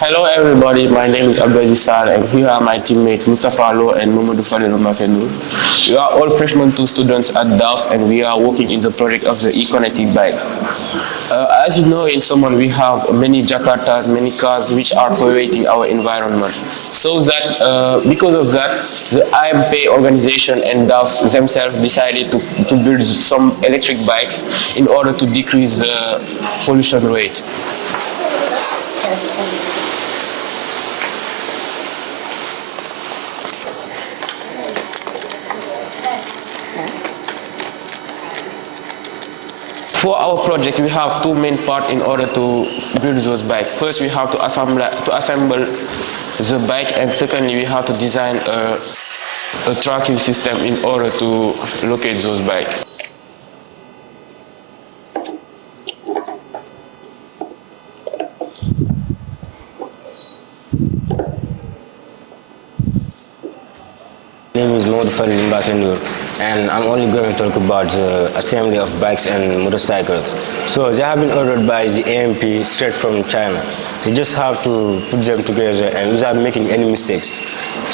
Hello everybody, my name is Abdulaziz Sal and here are my teammates Mustafa Lo and Mamadou Fadel Makenu. We are all freshman 2 students at DAUST and we are working in the project of the e-connected bike. As you know, in Somone we have many Jakartas, many cars which are polluting our environment. So that because of that, the IMP organization and DAUST themselves decided to build some electric bikes in order to decrease the pollution rate. For our project, we have two main parts in order to build those bikes. First, we have to assemble the bike, and secondly, we have to design a tracking system in order to locate those bikes. My name is Mamadou and I'm only going to talk about the assembly of bikes and motorcycles. So they have been ordered by the AMP straight from China. You just have to put them together and without making any mistakes.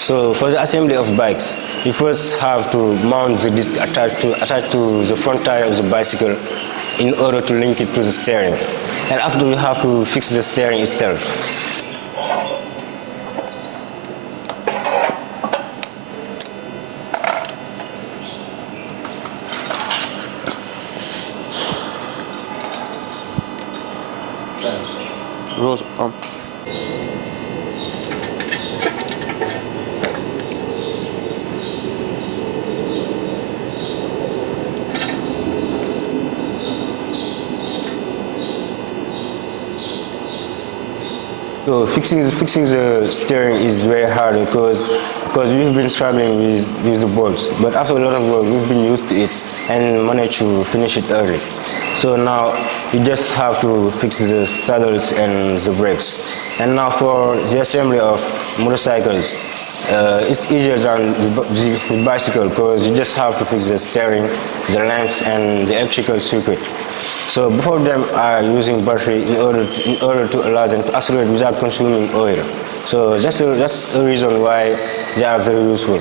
So for the assembly of bikes, you first have to mount the disc attached to the front tire of the bicycle in order to link it to the steering. And after, you have to fix the steering itself. Rose, So fixing the steering is very hard because we've been struggling with the bolts. But after a lot of work, we've been used to it and managed to finish it early. So now you just have to fix the saddles and the brakes. And now for the assembly of motorcycles, it's easier than the bicycle because you just have to fix the steering, the lamps, and the electrical circuit. So both of them are using battery in order to allow them to accelerate without consuming oil. So that's the reason why they are very useful.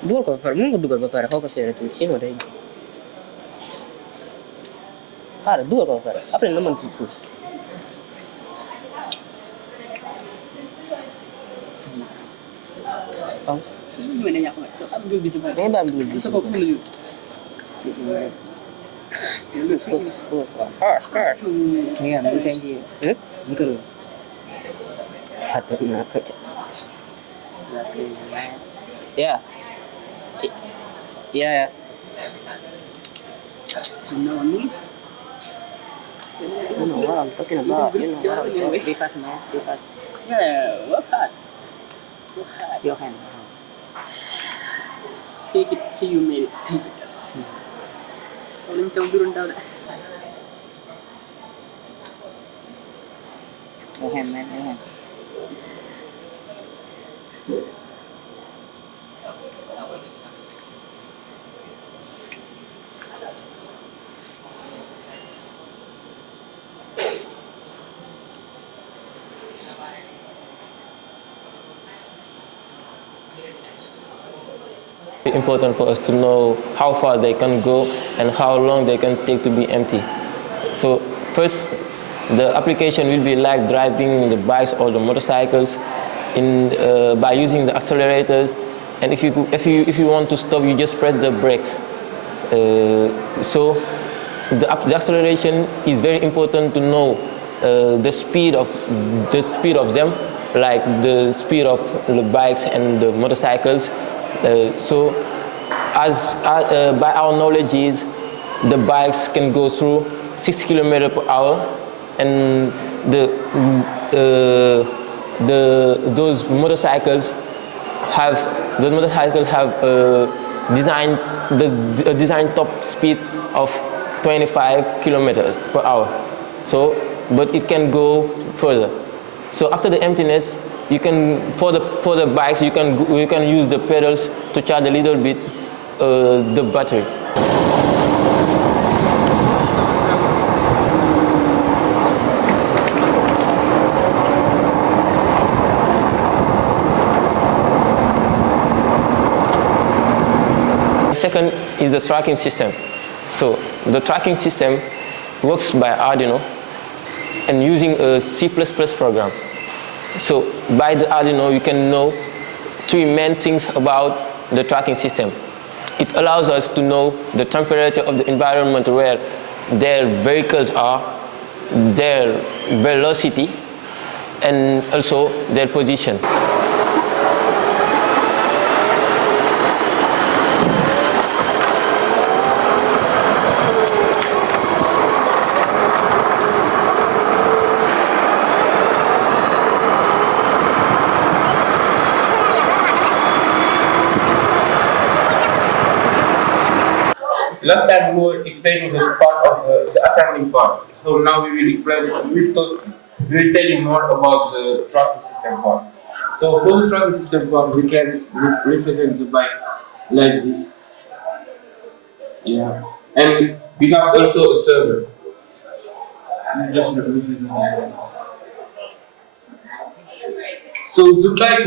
Dua kau farm nggak dua kau farm kau kasih itu sini ada ini. Ada dua kau farm. Apa yang nama pupus? Oh. Gimana ya kau? Ambil bisa ber. Ambil bisa. Kau ambil. Pus. Harsh. Ni ambil tinggi. Betul. Satu nak kerja. Yeah. Yeah. You know me? You know what I'm talking about. You know what I'm saying. Be fast, man. Be fast. Yeah, work hard. Your hand. Take it till you made it. Kalau macam turun tahu tak? Your hand, man. Your hand. It's important for us to know how far they can go and how long they can take to be empty. So first, the application will be like driving the bikes or the motorcycles by using the accelerators. And if you want to stop, you just press the brakes. So the acceleration is very important to know the speed of them, like the speed of the bikes and the motorcycles. So by our knowledge is the bikes can go through 6 km per hour and those motorcycles have those motorcycles have a design top speed of 25 kilometers per hour. So, but it can go further. So after the emptiness, you can for the bikes you can use the pedals to charge a little bit the battery. Second is the tracking system. So the tracking system works by Arduino and using a C++ program. So by the Arduino, you can know three main things about the tracking system. It allows us to know the temperature of the environment where their vehicles are, their velocity, and also their position. Last time we were explaining the part of the assembling part. So now we will explain. We will tell you more about the tracking system part. So for the tracking system part, we can represent the bike like this. Yeah, and we have also a server. We just represent it like this. So the bike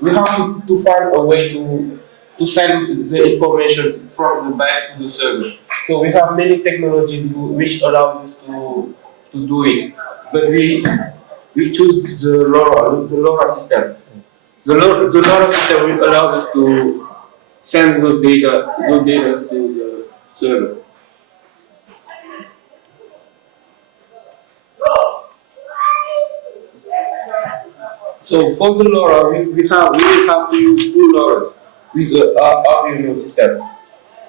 we have to find a way to send the information from the bike to the server. So we have many technologies which allows us to do it. But we choose the LoRa system. The LoRa system will allow us to send those data to the server. So for the LoRa, we will have to use two LoRas with the Arduino system.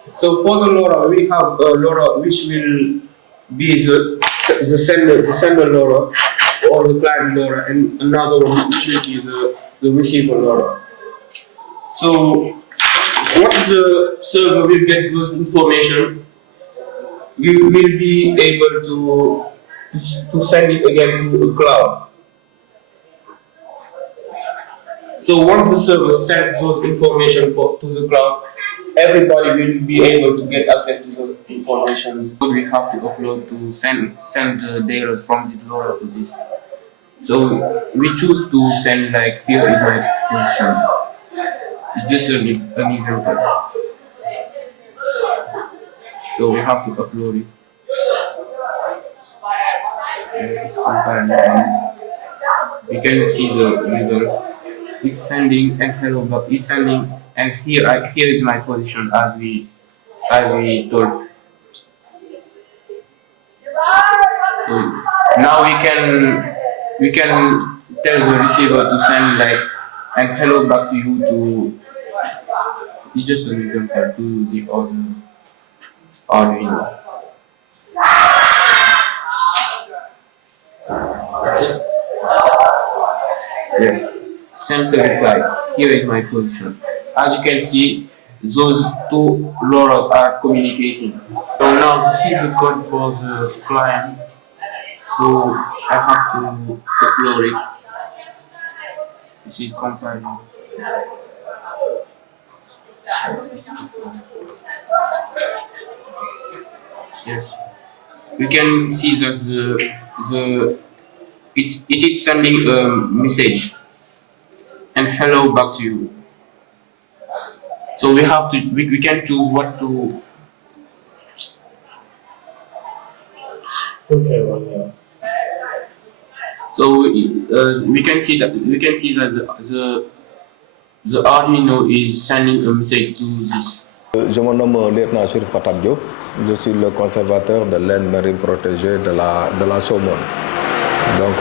So for the LoRa, we have a LoRa which will be the sender LoRa or the client LoRa, and another one which will be the receiver LoRa. So once the server will get this information, we will be able to send it again to the cloud. So once the server sends those information to the cloud, everybody will be able to get access to those information. We have to upload to send the data from this LoRa to this. So we choose to send, like, here is my position. It's just an example. So we have to upload it. And it's compiled, and we can see the result. It's sending and hello, but it's sending, and here is my position as we told. So now we can tell the receiver to send, like, and hello back to you to. It's just an example to the other Arduino. That's it. Yes. Send the reply. Here is my position. As you can see, those two LoRas are communicating. So now this is the code for the client. So I have to upload it. This is compiling. Yes. You can see that it is sending a message. And hello back to you. So we can choose what to. Okay. So we can see that the Arduino is sending a message to this. Je me nomme lieutenant Chérif Patab Diop. Je suis le conservateur de l'Aire Marine Protégée de la Somone. Donc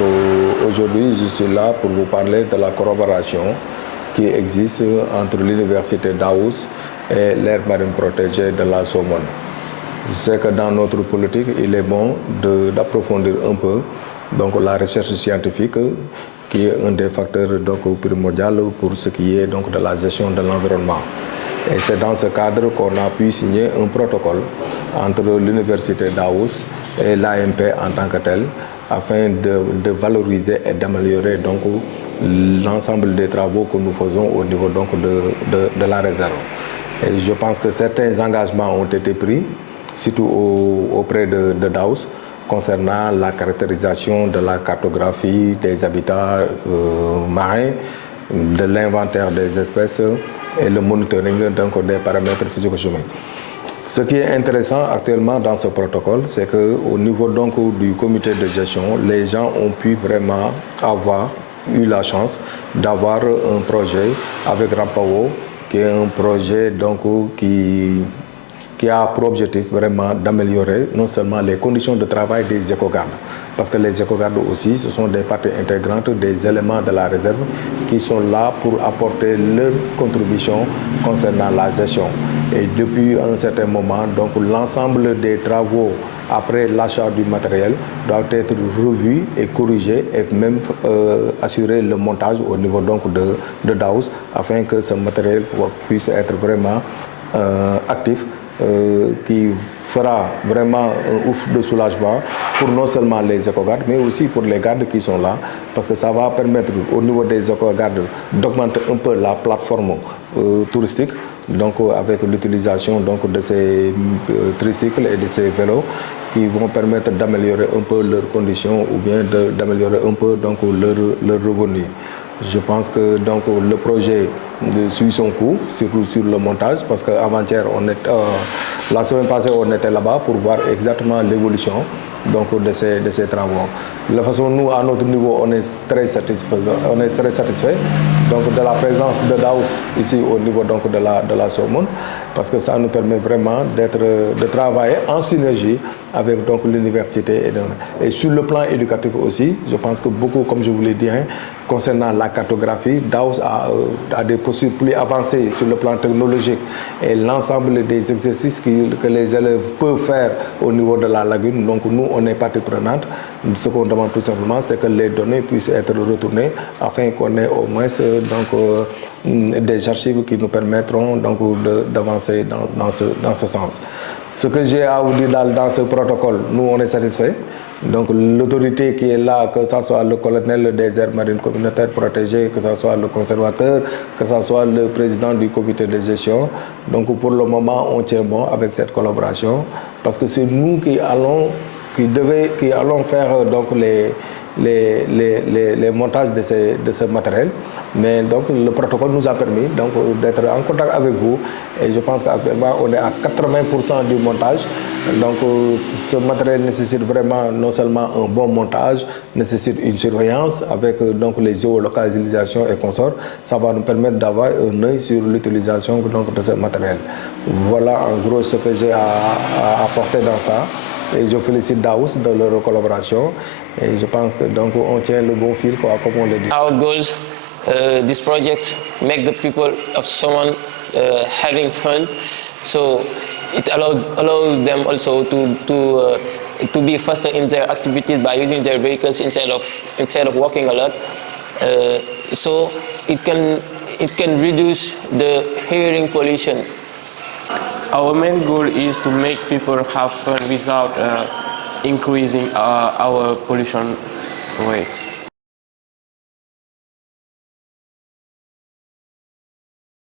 aujourd'hui, je suis là pour vous parler de la collaboration qui existe entre l'université DAUST et l'Aire Marine Protégée de la Somone. Je sais que dans notre politique, il est bon d'approfondir un peu donc, la recherche scientifique qui est un des facteurs donc, primordiaux pour ce qui est donc, de la gestion de l'environnement. Et c'est dans ce cadre qu'on a pu signer un protocole entre l'université DAUST et l'AMP en tant que tel, afin de valoriser et d'améliorer donc l'ensemble des travaux que nous faisons au niveau donc de la réserve. Et je pense que certains engagements ont été pris, surtout auprès de DAUST, concernant la caractérisation de la cartographie des habitats marins, de l'inventaire des espèces et le monitoring donc, des paramètres physico-chimiques. Ce qui est intéressant actuellement dans ce protocole, c'est qu'au niveau donc, du comité de gestion, les gens ont pu vraiment avoir eu la chance d'avoir un projet avec Rampao, qui est un projet donc, qui a pour objectif vraiment d'améliorer non seulement les conditions de travail des éco-gardes, parce que les éco-gardes aussi, ce sont des parties intégrantes des éléments de la réserve qui sont là pour apporter leur contribution concernant la gestion. Et depuis un certain moment, donc l'ensemble des travaux après l'achat du matériel doivent être revus et corrigés et même assurer le montage au niveau donc de DAUST afin que ce matériel puisse être vraiment actif, qui fera vraiment un ouf de soulagement pour non seulement les éco-gardes, mais aussi pour les gardes qui sont là, parce que ça va permettre au niveau des éco-gardes d'augmenter un peu la plateforme touristique, donc avec l'utilisation donc, de ces tricycles et de ces vélos qui vont permettre d'améliorer un peu leurs conditions ou bien d'améliorer un peu donc, leur revenu. Je pense que donc, le projet suit son cours, surtout sur le montage, parce qu'avant-hier, la semaine passée, on était là-bas pour voir exactement l'évolution donc, de ces travaux. De la façon, nous, à notre niveau, on est très satisfait donc, de la présence de DAUST ici au niveau donc, de la Somone, parce que ça nous permet vraiment de travailler en synergie avec donc, l'université. Et sur le plan éducatif aussi, je pense que beaucoup, comme je vous l'ai dit, concernant la cartographie, DAUST a des possibilités plus avancées sur le plan technologique et l'ensemble des exercices que les élèves peuvent faire au niveau de la lagune. Donc nous, on est partie prenante. Ce qu'on demande tout simplement, c'est que les données puissent être retournées afin qu'on ait au moins des archives qui nous permettront d'avancer dans ce sens. Ce que j'ai à vous dire dans ce protocole, nous on est satisfaits. Donc l'autorité qui est là, que ce soit le colonel des aires marines communautaires protégées, que ce soit le conservateur, que ce soit le président du comité de gestion. Donc pour le moment, on tient bon avec cette collaboration parce que c'est nous qui allons faire donc les montages de ce matériel. Mais donc le protocole nous a permis d'être en contact avec vous et je pense qu'actuellement on est à 80% du montage. Donc ce matériel nécessite vraiment non seulement un bon montage, nécessite une surveillance avec donc les géolocalisations et consorts. Ça va nous permettre d'avoir un œil sur l'utilisation de ce matériel. Voilà en gros ce que j'ai à apporter dans ça. Et je félicite DAUST de leur collaboration et je pense que donc on tient le bon fil comme on l'a dit. Our goals, this project make the people of Somone having fun, so it allows them also to be faster in their activities by using their vehicles instead of walking a lot. So it can reduce the hearing pollution. Our main goal is to make people have fun without increasing our pollution rate.